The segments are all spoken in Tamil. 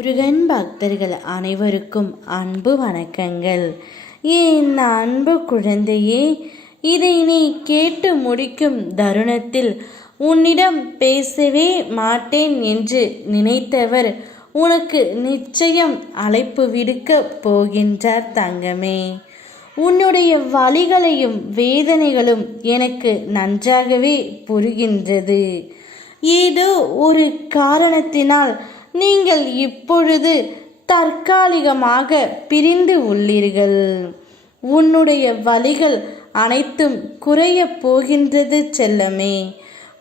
முருகன் பக்தர்கள் அனைவருக்கும் அன்பு வணக்கங்கள். என் அன்பு குழந்தையே, இதை நீ கேட்டு முடிக்கும் தருணத்தில் உன்னிடம் பேசவே மாட்டேன் என்று நினைத்தவர் உனக்கு நிச்சயம் அழைப்பு விடுக்க போகின்றார் தங்கமே. உன்னுடைய வலிகளையும் வேதனைகளும் எனக்கு நன்றாகவே புரிகின்றது. ஏதோ ஒரு காரணத்தினால் நீங்கள் இப்பொழுது தற்காலிகமாக பிரிந்து உள்ளீர்கள். உன்னுடைய வலிகள் அனைத்தும் குறையப் போகின்றது செல்லமே.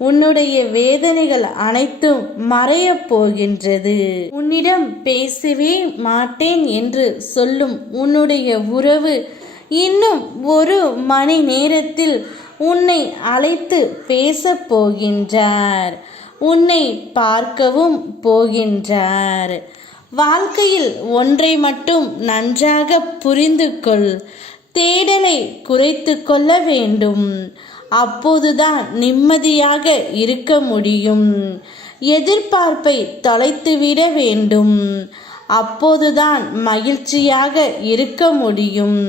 உன்னுடைய வேதனைகள் அனைத்தும் மறையப் போகின்றது. உன்னிடம் பேசவே மாட்டேன் என்று சொல்லும் உன்னுடைய உறவு இன்னும் ஒரு மணி நேரத்தில் உன்னை அழைத்து பேசப் போகின்றார். உன்னை பார்க்கவும் போகின்றார். வாழ்க்கையில் ஒன்றை மட்டும் நன்றாக புரிந்து கொள். தேடலை குறைத்து கொள்ள வேண்டும். அப்போதுதான் நிம்மதியாக இருக்க முடியும். எதிர்பார்ப்பை தொலைத்துவிட வேண்டும். அப்போதுதான் மகிழ்ச்சியாக இருக்க முடியும்.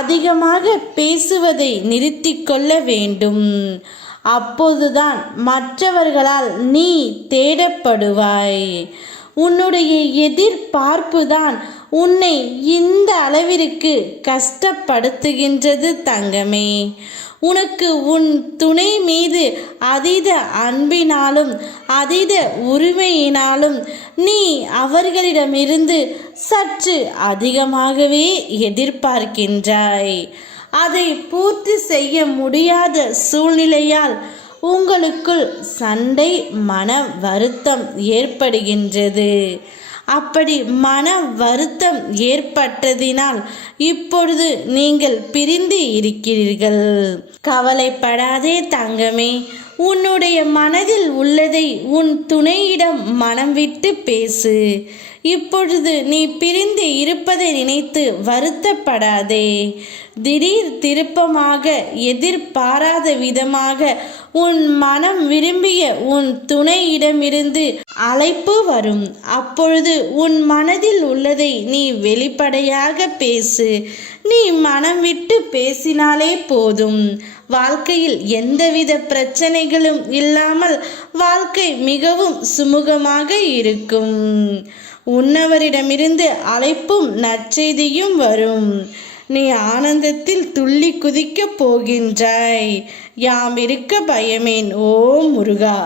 அதிகமாக பேசுவதை நிறுத்தி கொள்ள வேண்டும். அப்போதுதான் மற்றவர்களால் நீ தேடப்படுவாய். உன்னுடைய எதிர்பார்ப்பு தான் உன்னை இந்த அளவிற்கு கஷ்டப்படுத்துகின்றது தங்கமே. உனக்கு உன் துணை மீது அதீத அன்பினாலும் அதீத உரிமையினாலும் நீ அவர்களிடமிருந்து சற்று அதிகமாகவே எதிர்பார்க்கின்றாய். அதை பூர்த்தி செய்ய முடியாத சூழ்நிலையால் உங்களுக்குள் சண்டை, மன வருத்தம் ஏற்படுகின்றது. அப்படி மன வருத்தம் ஏற்பட்டதினால் இப்பொழுது நீங்கள் பிரிந்து இருக்கிறீர்கள். கவலைப்படாதே தங்கமே. உன்னுடைய மனதில் உள்ளதை உன் துணையிடம் மனம் விட்டு பேசு. இப்பொழுது நீ பிரிந்து இருப்பதை நினைத்து வருத்தப்படாதே. திடீர் திருப்பமாக எதிர்பாராத விதமாக உன் மனம் விரும்பிய உன் துணையிடமிருந்து அழைப்பு வரும். அப்பொழுது உன் மனதில் உள்ளதை நீ வெளிப்படையாக பேசு. நீ மனம் விட்டு பேசினாலே போதும். வாழ்க்கையில் எந்தவித பிரச்சனைகளும் இல்லாமல் வாழ்க்கை மிகவும் சுமூகமாக இருக்கும். உன்னவரிடமிருந்து அழைப்பும் நற்செய்தியும் வரும். நீ ஆனந்தத்தில் துள்ளி குதிக்கப் போகின்றாய். யாம் இருக்க பயமேன். ஓ முருகா.